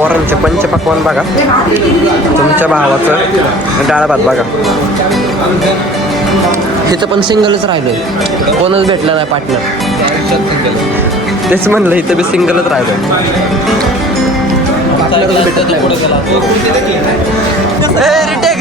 पोरांचे पंचपक्वान बघा, तुमच्या भावाचं डाळ भात बघा. इथं पण सिंगलच राहिलोय, कोणच भेटलं नाही पार्टनर. तेच म्हणलं इथं बी सिंगलच राहिलोय.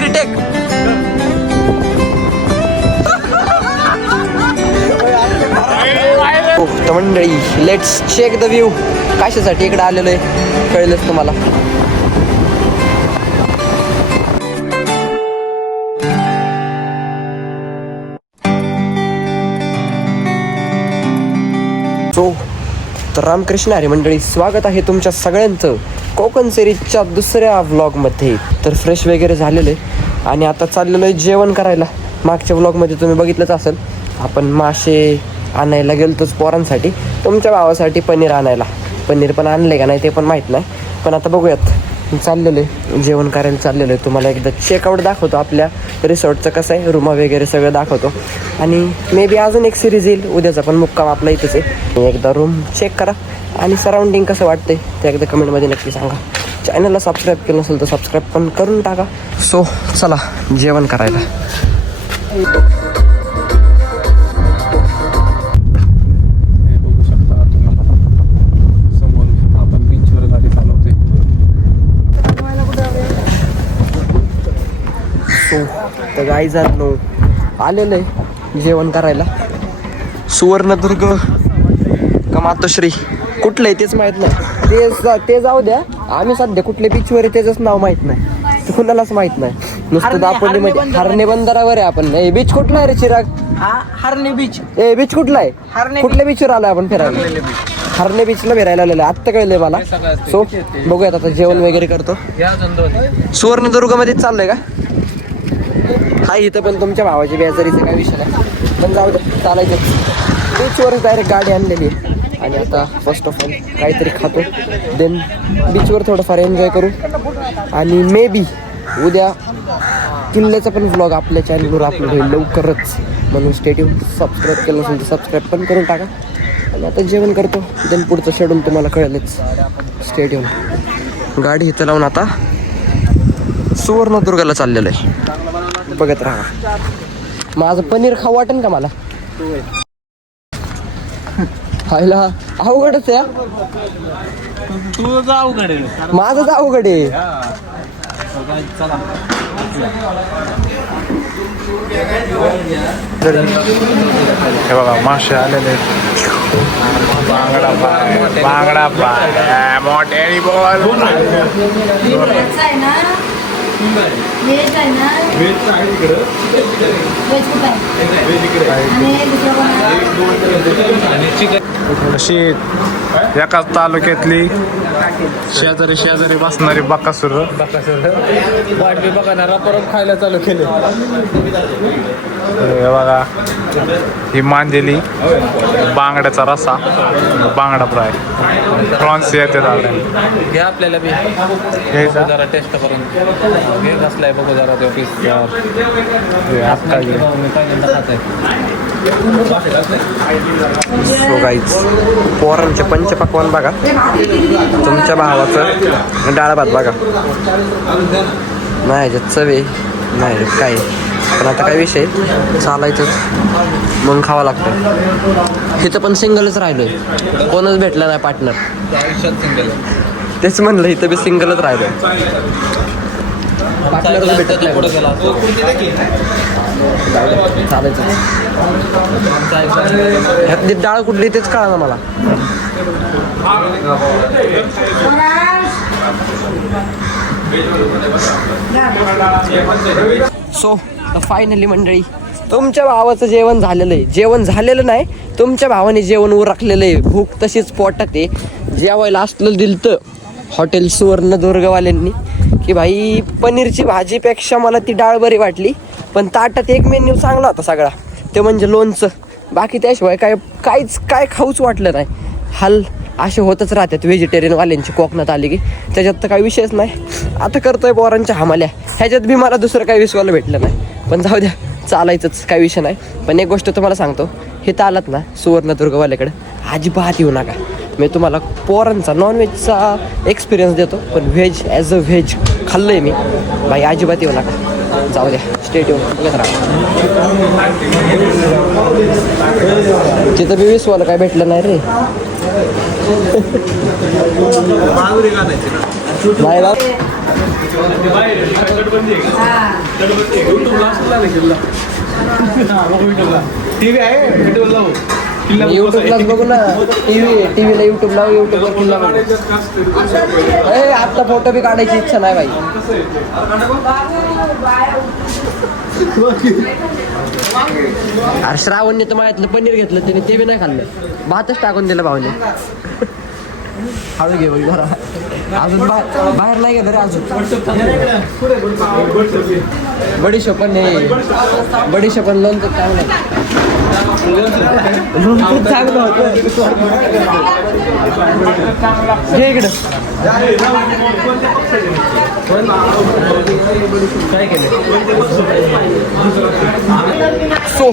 रिटेक तर मंडळी, लेट्स चेक द व्ह्यू. कशासाठी इकडे आलेलो आहे कळलंच तुम्हाला. सो तर रामकृष्ण हरी मंडळी, स्वागत आहे तुमच्या सगळ्यांचं कोकण सिरीजच्या दुसऱ्या व्लॉगमध्ये. तर फ्रेश वगैरे झालेलं आहे आणि आता चाललेलं आहे जेवण करायला. मागच्या व्लॉगमध्ये तुम्ही बघितलंच असेल, आपण मासे आणायला गेलतोच पोरांसाठी, तुमच्या भावासाठी पनीर आणायला. पनीर पण आणले का नाही ते पण माहीत नाही, पण आता बघूयात. चाललेलं आहे जेवण करायला चाललेलं आहे. तुम्हाला एकदा चेकआउट दाखवतो आपल्या रिसॉर्टचं कसं आहे, रूम वगैरे सगळं दाखवतो. आणि मे बी अजून एक सिरीज येईल, उद्याचा पण मुक्काम आपला इथंच आहे. एकदा रूम चेक करा आणि सराउंडिंग कसं वाटतंय ते एकदा कमेंटमध्ये नक्की सांगा. चॅनलला सबस्क्राईब केलं नसेल तर सबस्क्राईब पण करून टाका. सो चला जेवण करायला. तर गाईजांनो आलेलं आहे जेवण करायला. सुवर्णदुर्ग का मातोश्री कुठलं आहे तेच माहीत नाही. ते जाऊ द्या, आम्ही सध्या कुठल्या बीचवर आहे त्याचंच नाव माहीत नाही, ते कुणालाच माहीत नाही. नुसतं दापोलीमध्ये हरणे बंदरावर आहे आपण. ए बीच कुठला आहे रे चिराग? हरणे बीच. ए बीच कुठला आहे? कुठल्या बीचवर आलोय आपण फिरायला? हरणे बीचला फिरायला आलेलं आहे, आत्ता कळलंय मला. सो बघूयात आता जेवण वगैरे करतो. सुवर्णदुर्गमध्येच चाललंय का? हा इथं पण तुमच्या भावाची बेजारीचा काही विषय नाही, पण जाऊ दे चालायचं. बीचवरच डायरेक्ट गाडी आणलेली आहे आणि आता फर्स्ट ऑफ ऑल काहीतरी खातो, देन बीचवर थोडंफार एन्जॉय करू. आणि मे बी उद्या किल्ल्याचा पण व्लॉग आपल्या चॅनलवर अपलोड होईल लवकरच, म्हणून स्टेट्यून. सबस्क्राईब केलं असेल तर सबस्क्राईब पण करून टाका. आणि आता जेवण करतो, देन पुढचं शेड्यूल तुम्हाला कळेलच. स्टेट्यून. गाडी इथं लावून आता सुवर्णदुर्गाला चाललेलं आहे, बघत राहा. माझं पनीर खाऊ वाटेल का मला? खायला अवघडच आहे. तुझं अवघड आहे, माझंच अवघड आहे. हे बघा मासे आलेले, बांगडा फ्राय, बांगडा फ्राय, मोठे बॉल. व्हेज आहे ना? व्हेज आहे तिकडं. व्हेज कुठं आहे? आणि चिकन. अशी एकाच तालुक्यातली शेजारी बसणारी बकासूर वाट बी बघा परत खायला चालू केले. हे बघा, ही मांदेली बांगड्याचा रसा, बांगडा फ्राय, प्रॉन्स येते दादा. घ्या आपल्याला बी घ्यायचा जरा टेस्ट करून घे. कसलाय बघू जरा ते पीस. आत्ता घे. सो गाईज, पोरांचे पंचपक्वान बघा, तुमच्या भावाचं डाळ भात बघा. नाही ह्याच्यात चवे नाही काय, पण आता काय विषय चालायचंच, मग खावं लागतं. इथं पण सिंगलच राहिलोय, कोणच भेटलं नाही पार्टनर. तेच म्हणलं इथं बी सिंगलच राहिलोय. पार्टनर भेटत नाही. चालायचं. ह्यातली डाळ कुठली तेच कळा ना मला. सो फायनली मंडळी, तुमच्या भावाचं जेवण झालेलं आहे. जेवण झालेलं नाही, तुमच्या भावाने जेवण उरकलेलं आहे. भूक तशीच पोटात आहे. जेवायला असलं दिलं हॉटेल सुवर्णदुर्गवाल्यांनी की भाई पनीरची भाजीपेक्षा मला ती डाळ बरी वाटली, पण ताटात एक मेन्यू चांगला होता सगळा, ते म्हणजे लोणचं. बाकी त्याशिवाय काय खाऊच वाटलं नाही. हाल असे होतच राहतात व्हेजिटेरियनवाल्यांची कोकणात आले की, त्याच्यात तर काही विषयच नाही. आता करतोय पोरांच्या हमाल्या, ह्याच्यात बी मला दुसरं काही विश्वाला भेटलं नाही, पण जाऊ द्या चालायचंच, काही विषय नाही. पण एक गोष्ट तुम्हाला सांगतो, हे तर आलात ना सुवर्णदुर्गवाल्याकडं अजिबात येऊ नका. मी तुम्हाला पोरांचा नॉनव्हेजचा एक्सपिरियन्स देतो, पण व्हेज ॲज अ व्हेज खाल्लं आहे मी. बाई अजिबात येऊ नका, जाऊ द्या, स्टेडियम बघत राहा. तिथं बी विसवाला काय भेटलं नाही रे. नाही ना टीव्ही आहे युट्यूबलाच बघू ना. टीव्हीला युट्यूब लाव, युट्यूबवर किल्ला बघू. आत्ता फोटो बी काढायची इच्छा नाही बाई. अरे श्रावणने तर माझ्यातलं पनीर घेतलं, त्याने ते बी नाही खाल्लं, भातच टाकून दिलं भाऊने. हळू घे बाई जरा, अजून बाहेर नाही गेलं रे अजून. बडीशेप पण नाही, बडीशेप पण लोणचं चांगलं चांगलं होतं. हे इकडं काय केलं. सो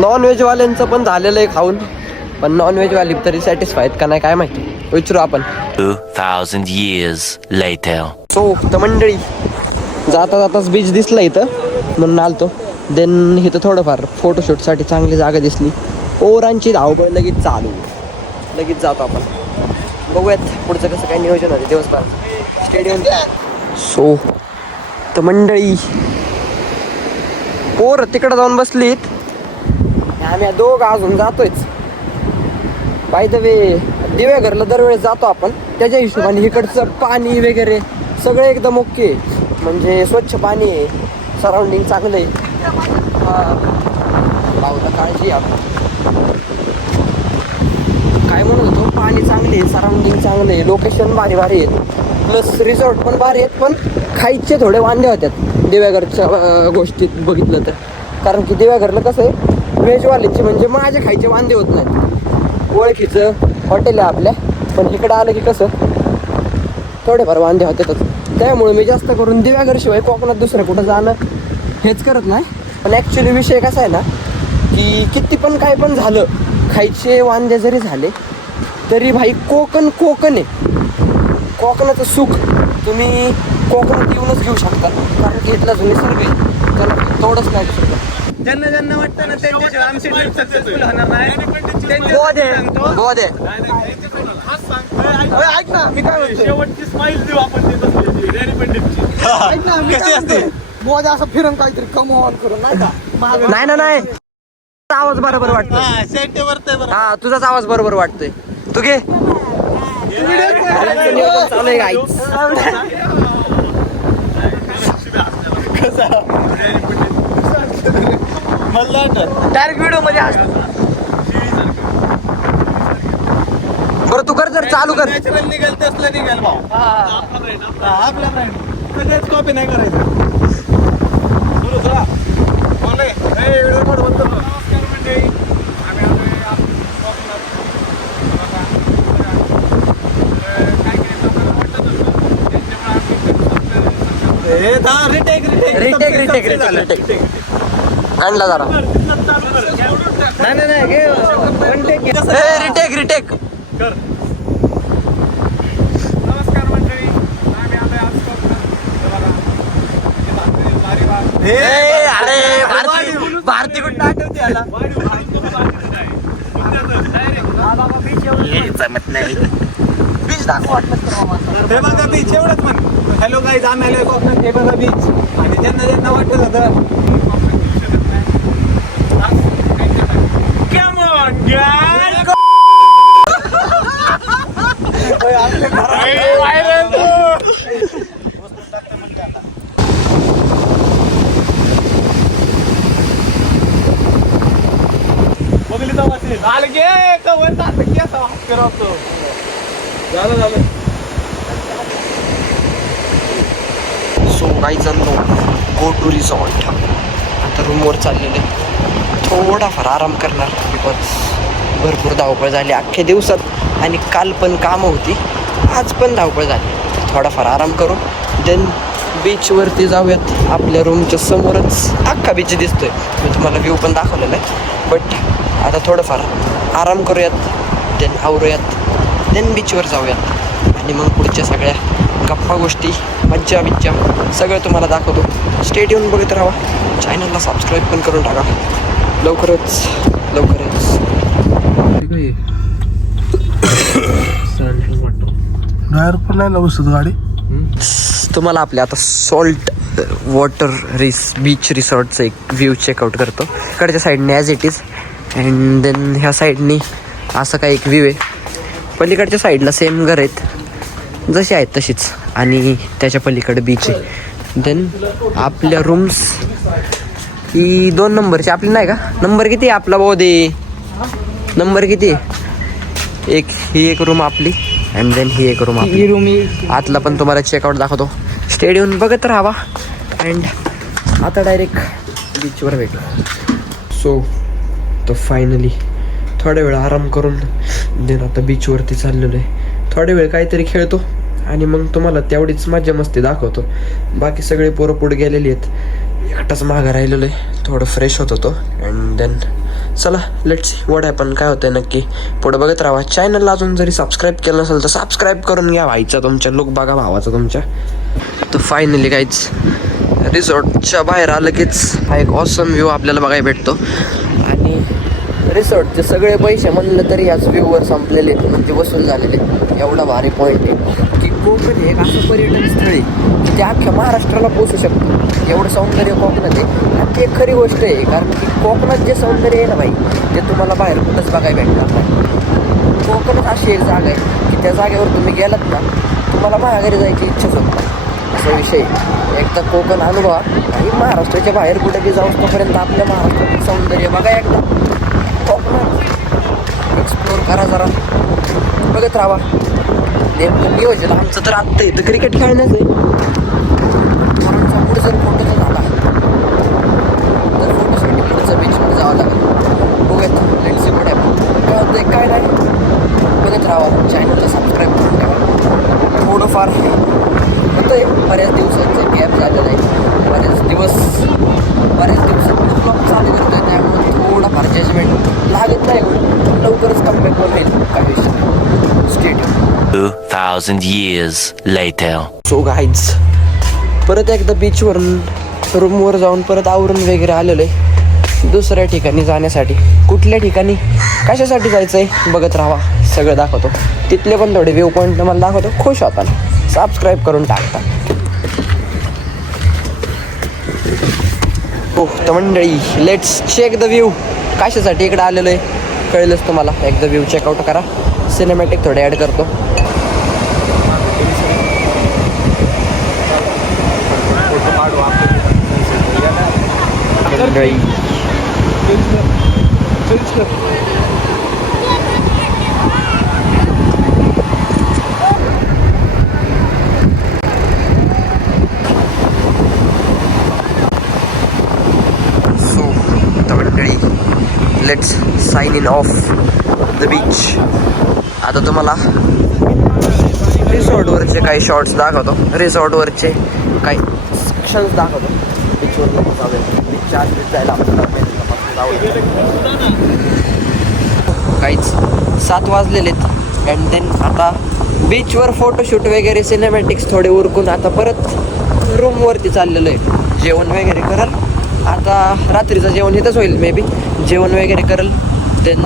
नॉनव्हेजवाल्यांचं पण झालेलं आहे खाऊन, पण नॉनव्हेजवाली तरी सॅटिस्फाय आहेत का नाही काय माहिती, विचारू आपण. 2000 years later. सो तर मंडळी जाता जाताच बीच दिसला इथं म्हणून आलतो. देन इथं थोडंफार फोटोशूटसाठी चांगली जागा दिसली. पोरांची धावपळ लगेच चालू, लगेच जातो आपण. बघूयात पुढचं कसं काय नियोजन होते दिवसभर स्टेडियम. सो तर मंडळी पोर तिकडं जाऊन बसलीत, आम्ही दोघं अजून जातोयच. बाय द वे दिवेघरला दरवेळेस जातो आपण, त्याच्या हिशोबाने इकडचं पाणी वगैरे सगळं एकदम ओके, म्हणजे स्वच्छ पाणी आहे, सराउंडिंग चांगलं आहे. भाऊला काळजी आपण काय म्हणत होतो, पाणी चांगले आहे, सराउंडिंग चांगलं आहे, लोकेशन भारी भारी आहेत, प्लस रिसॉर्ट पण भारी आहेत. पण खायचे थोडे वांदे होतात दिव्याघरच्या गोष्टीत बघितलं तर, कारण की दिव्याघरला कसं आहे व्हेजवाल्यांची म्हणजे माझे खायचे वांदे होत नाहीत, ओळखीचं हॉटेल आहे आपल्या. पण इकडं आलं की कसं थोडेफार वांदे होतातच. त्यामुळे मी जास्त करून दिव्याघरशिवाय कोकणात दुसरं कुठं जाणं हेच करत नाही. पण ॲक्च्युली विषय कसा आहे ना, की किती पण काय पण झालं, खायचे वांदे जरी झाले तरी भाई कोकण आहे. कोकणाचं सुख तुम्ही कोकणात येऊनच घेऊ शकता, कारण की इथला जो निसर्ग आहे त्याला तोडच नाही शकत. ज्यांना ज्यांना वाटतं ना त्यांच्याशिवाय आमची ट्रिप सक्सेसफुल होणार नाही. गोवा दे ऐक ना, मी काय म्हणतो, शेवटची स्माईल देऊ आपण डेअरी पंडितची. ऐक ना, कशी असते गोवा असं फिरून काहीतरी कमवून करून नाही का. नाही आवाज बरोबर वाटतोय. हा तुझाच आवाज बरोबर वाटतोय. तू घे चालू आहे गाईच. डायरेक्ट व्हिडिओ मध्ये बरं तू कर जर चालू कर. नॅचरल निघेल तसलं निघेल भाऊ. आपला ब्रँड कधीच कॉपी नाही करायचं. नमस्कार मंडळी, आम्ही रिटेक आणला जरा. रिटेक नमस्कार मंडळी, आम्ही आलोय आज भारती कुठं आठवते आला बीच दाखव वाटलं हे बघा बीच एवढंच म्हण. हॅलो गाईज, आम्ही आलोय कोकणात, हे बघा बीच. आणि ज्यांना ज्यांना वाटत होतं सो काही चाललो गो टू रिसॉर्ट. आता रूमवर चाललेले, थोडाफार आराम करणार बिकॉज भरपूर धावपळ झाली अख्ख्या दिवसात आणि काल पण कामं होती, आज पण धावपळ झाली. थोडाफार आराम करू, देन बीचवरती जाऊयात. आपल्या रूमच्या समोरच अख्खा बीच दिसतोय, मी तुम्हाला व्ह्यू पण दाखवलेला आहे. बट आता थोडंफार आराम करूयात, देन आवरूयात, देन बीचवर जाऊयात आणि मग पुढच्या सगळ्या गप्पा गोष्टी मज्जा बिज्जा सगळं तुम्हाला दाखवतो. स्टेट येऊन बघत राहा, चॅनलला सबस्क्राईब पण करून टाका. लवकरच. ड्रायव्हर पण नाही ना बसत गाडी. तुम्हाला आपल्या आता सॉल्ट वॉटर बीच रिसॉर्टचं एक व्ह्यू चेकआउट करतो. इकडच्या साईडने as it is and then ह्या साईडनी असं काही एक व्ह्यू आहे. पलीकडच्या साईडला सेम घर आहेत जशी आहेत तशीच आणि त्याच्या पलीकडे बीच आहे. देन आपल्या रूम्स ही 2 नंबरची आपली नाही का. नंबर किती आहे आपला भाऊ दे, नंबर किती आहे. ही एक रूम आपली अँड देन ही एक रूम आपली. आतला पण तुम्हाला चेकआउट दाखवतो. स्टेडियम बघत राहावा अँड आता डायरेक्ट बीचवर भेटू. सो तो फायनली थोड्या वेळ आराम करून देन आता बीचवरती चाललेलो आहे. थोड्या वेळ काहीतरी खेळतो आणि मग तुम्हाला तेवढीच मजा मस्ती दाखवतो. बाकी सगळे पोरं पुढे गेलेली आहेत, एकटाच मागं राहिलेलो आहे. थोडं फ्रेश होत होतो अँड देन चला लेट्स व्हॉट हॅपन, काय होतंय नक्की पुढे बघत राहा. चॅनलला अजून जरी सबस्क्राईब केलं नसेल तर सबस्क्राईब करून घ्या व्हायचा तुमच्या, लोक बघा भावाचा तुमच्या. तर फायनली काहीच रिसॉर्टच्या बाहेर आलं कीच हा एक ऑसम व्ह्यू आपल्याला बघायला भेटतो. आणि रिसॉर्टचे सगळे पैसे म्हणलं तरी याच व्ह्यूवर संपलेले आहेत, म्हणजे वसूल झालेले. एवढा भारी पॉईंट आहे की कोकण हे एक असं पर्यटन स्थळ आहे की ते अख्ख्या महाराष्ट्राला पोचू शकतं. एवढं सौंदर्य कोकणात आहे आणि ती एक खरी गोष्ट आहे, कारण की कोकणात जे सौंदर्य आहे ना भाई ते तुम्हाला बाहेर कुठंच बघायला भेटणार नाही. कोकणात अशी एक जागा आहे की त्या जागेवर तुम्ही गेलात ना तुम्हाला माघारी जायची इच्छाच होत नाही. असा विषय एकदा कोकण अनुभवा आणि महाराष्ट्राच्या बाहेर कुठे बी जाऊन तोपर्यंत आपल्या महाराष्ट्रातील सौंदर्य बघा. एकदा कोकणात एक्सप्लोर करा, जरा बघत राहा. नेमकं नियोजन आमचं तर आत्ता इथं क्रिकेट खेळण्याचं आहे. पोरांचा मूड जर फोटोचा झाला तर फोटोसाठी पुढचं बीचवर जावं लागेल. बघूयात लेट्स सी व्हॉट हॅपन. काय होतंय काय नाही बघत राहा. चॅनलला सबस्क्राईब करून ठेवा. थोडंफार होतं आहे, बऱ्याच दिवसांचं गॅप झालेलं आहे. बरेच दिवसात ब्लॉग चालू करतो आहे, त्यामुळे थोडाफार जजमेंट लागत नाही. लवकरच कमबॅक होईल, काय विषय. State 2,000 years later. So guys परत एकदा बीचवरून रूमवर जाऊन परत आवरून वगैरे आलेलो आहे दुसऱ्या ठिकाणी जाण्यासाठी. कुठल्या ठिकाणी कशासाठी जायचं आहे बघत राहा, सगळं दाखवतो. तिथले पण थोडे व्ह्यू पॉईंट तुम्हाला दाखवतो. खुश होता ना, सबस्क्राईब करून टाकता. हो तर मंडळी लेट्स चेक द व्ह्यू. कशासाठी इकडे आलेलो आहे कळलंच तुम्हाला. एकदा व्ह्यू चेकआउट करा. सिनेमॅटिक थोडे ॲड करतो. Let's sign in off the beach. आता तुम्हाला रिसॉर्टवरचे काही शॉर्ट्स दाखवतो, रिसॉर्टवरचे काही सेक्शन्स दाखवतो. बीचवर नको जाऊया, बीचच्या आत जायला आपल्याला काहीच 7 वाजलेले आहेत अँड देन आता बीचवर फोटोशूट वगैरे सिनेमॅटिक्स थोडे उरकून आता परत रूमवरती चाललेलं आहे. जेवण वगैरे करल आता, रात्रीचं जेवण इथंच होईल मे बी. जेवण वगैरे करल देन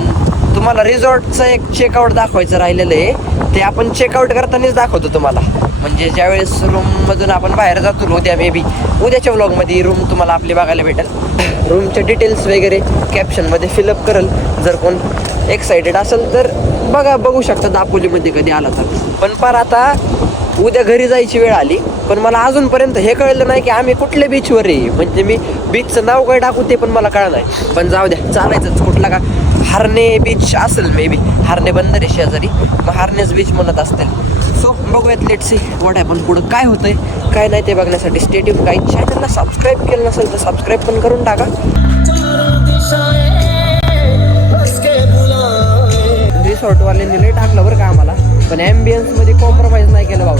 तुम्हाला रिसॉर्टचं एक चेकआउट दाखवायचं राहिलेलं आहे, ते आपण चेकआउट करतानाच दाखवतो तुम्हाला. म्हणजे ज्यावेळेस रूममधून आपण बाहेर जातो उद्या मे बी, उद्याच्या व्लॉगमध्ये रूम तुम्हाला आपली बघायला भेटेल. रूमचे डिटेल्स वगैरे कॅप्शनमध्ये फिलअप करल. जर कोण एक्सायटेड असेल तर बघू शकता दापोलीमध्ये कधी आला तर. पण पार आता उद्या घरी जायची वेळ आली, पण मला अजूनपर्यंत हे कळलं नाही की आम्ही कुठल्या बीचवर आहे. म्हणजे मी बीचचं नाव काय टाकू ते पण मला कळलं नाही. पण जाऊ द्या, चालायचंच. कुठला का हारणे बीच असेल मे बी, हारणे बंदर आहे शेजारी, मग हारनेच बीच म्हणत असतील. सो बघूयात लेट्स सी व्हॉट हॅपन. पुढं काय होतंय काय नाही ते बघण्यासाठी स्टेडियम. काही चॅनलला सबस्क्राईब केलं नसेल तर सबस्क्राईब पण करून टाका. रिसॉर्टवाल्यांनी लय टाकलं बरं का आम्हाला, पण ॲम्बियन्समध्ये कॉम्प्रोमाइज नाही केलं भाऊ.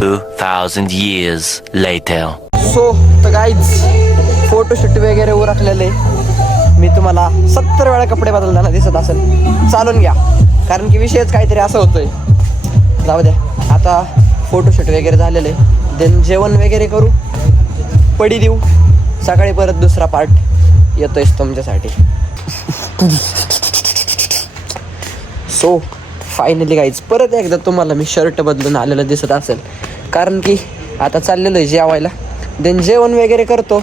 2,000 years later. सो तर गाईज फोटोशूट वगैरे उरकलेले. मी तुम्हाला 70 वेळा कपडे बदलताना दिसत असेल, चालून घ्या, कारण की विषयच काहीतरी असं होतोय. जाऊ द्या, आता फोटोशूट वगैरे झालेले, देन जेवण वगैरे करू, पडी देऊ, सकाळी परत दुसरा पार्ट येतोयच तुमच्यासाठी. सो फायनली गाईज परत एकदा तुम्हाला मी शर्ट बदलून आलेलं दिसत असेल, कारण की आता चाललेलं आहे जेवायला. देन जेवण वगैरे करतो,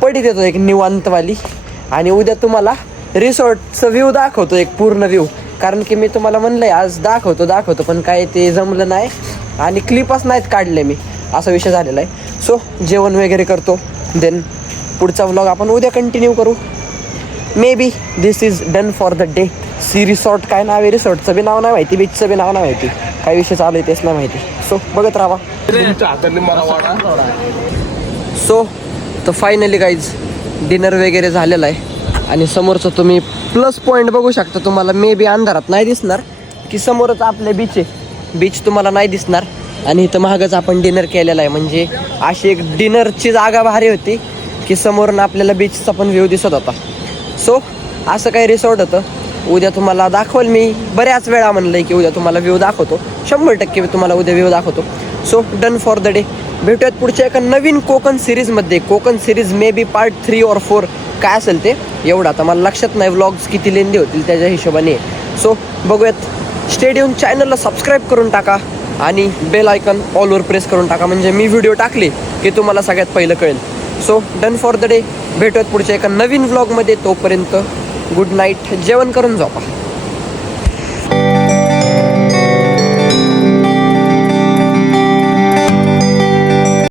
पडी देतो एक निवांतवाली, आणि उद्या तुम्हाला रिसॉर्टचं व्ह्यू दाखवतो, एक पूर्ण व्ह्यू. कारण की मी तुम्हाला म्हणलं आहे आज दाखवतो पण काय ते जमलं नाही आणि क्लिपच नाहीत काढले मी, असा विषय झालेला आहे. सो जेवण वगैरे करतो, देन पुढचा व्लॉग आपण उद्या कंटिन्यू करू. May be this is done for the day. Sea resort काय नाव आहे, रिसॉर्टचं बी नाव नाही माहिती, बीचचं बी नाव नाही माहिती, काय विषय चालू आहे तेच नाही माहिती. सो बघत राहा. सो तर फायनली गाईज डिनर वगैरे झालेलं आहे, आणि समोरचं तुम्ही प्लस पॉईंट बघू शकता. तुम्हाला मे बी अंधारात नाही दिसणार की समोरच आपले बीच आहे, बीच तुम्हाला नाही दिसणार. आणि इथं महागच आपण डिनर केलेला आहे, म्हणजे अशी एक डिनरची जागा भारी होती की समोरून आपल्याला बीचचा पण व्ह्यू दिसत होता. सो असं काही रिसॉर्ट होतं. उद्या तुम्हाला दाखवल मी, बऱ्याच वेळा म्हणलं आहे की उद्या तुम्हाला व्ह्यू दाखवतो, 100% तुम्हाला उद्या व्ह्यू दाखवतो. So done for the day. भेटूयात पुढच्या एका नवीन कोकण सिरीजमध्ये. Konkan series may be part 3 or 4 काय असेल ते, एवढं आता मला लक्षात नाही, व्लॉग्स किती लेंदी होतील त्याच्या हिशोबाने. सो बघूयात. स्टेडियम चॅनलला सबस्क्राईब करून टाका आणि बेल आयकन ऑलवर प्रेस करून टाका, म्हणजे मी व्हिडिओ टाकले की तुम्हाला सगळ्यात पहिलं कळेल. So done for the day. भेटूयात पुढच्या एका नवीन व्लॉगमध्ये. तोपर्यंत गुड नाईट. जेवण करून झोपा.